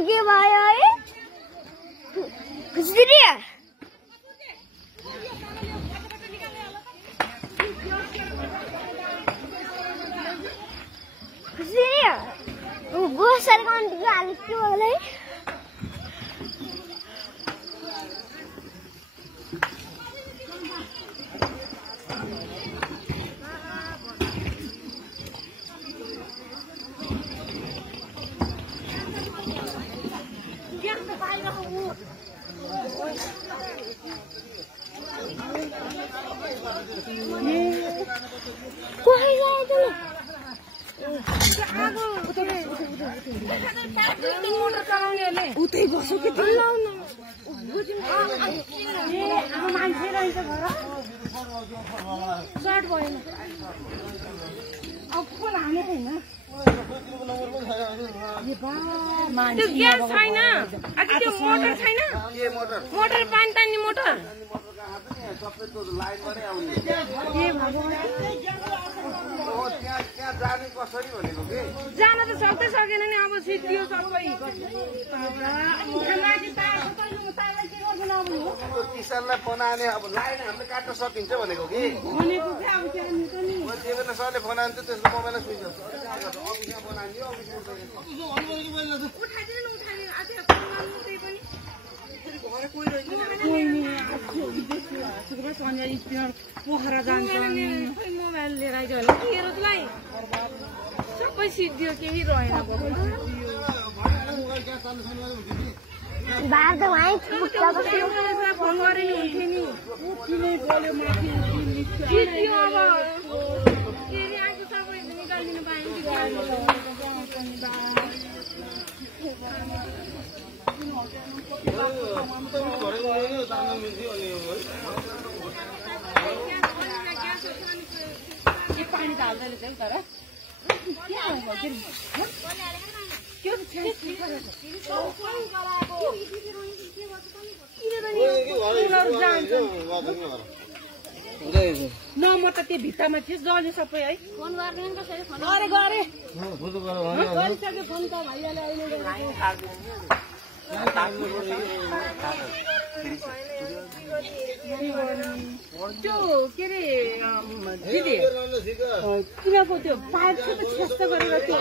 के भयो है खुसी वो सरकार की हालत क्यों हो गई मोटर चलाउनेले उतै बस्यो कि मान्छे रहेछ घर सर्ट भएन अब फोन हाने छैन त्यो ग्यास छैन त्यो मोटर छैन मोटर पानी तान्ने मोटर जान त सक्दै सकेन नि अब सिद्धियो सबै किसानलाई बनाने अब लाइन हामीले काट्न सकिन्छ भनेको कि सरले बनान्छ त्यसको मोबाइलमा स्विच पोखरा जान्छ मोबाइल लिएर आइज होला हेरोलाई सबै सिद्धियो केही रहेन फोन गरे नि हुन्थ्यो नि सिद्धियो अब के अरे आज सबै निकालिदिनु पाएन पानी त हाल्दैन चाहिँ तर न म त त्यो भित्तामा थियो जल्यो सबै है फोन गर्ने कसरी फोन गरे गरिसक्यो फोन त भाइले त्यो के अरे दिदी किनको त्यो पाइप छ त छेस्त गरेर त्यो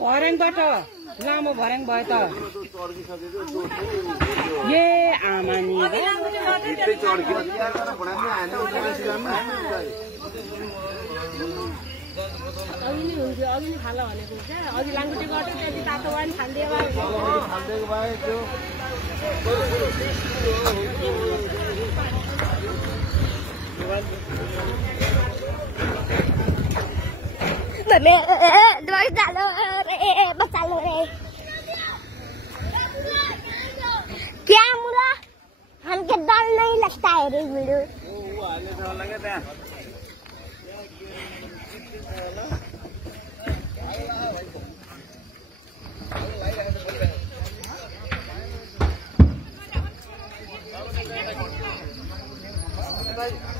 भर्याङबाट लामो भर्याङ भयो त ए आमानी अघि नि हुन्थ्यो अघि नि खाला भनेको हुन्छ अघि लाङ्गुटी गर्थ्यो त्यति तातो भयो नि खालिदिएको क्या मुला हमके डर नहीं लगता है रे वीडियो Bye.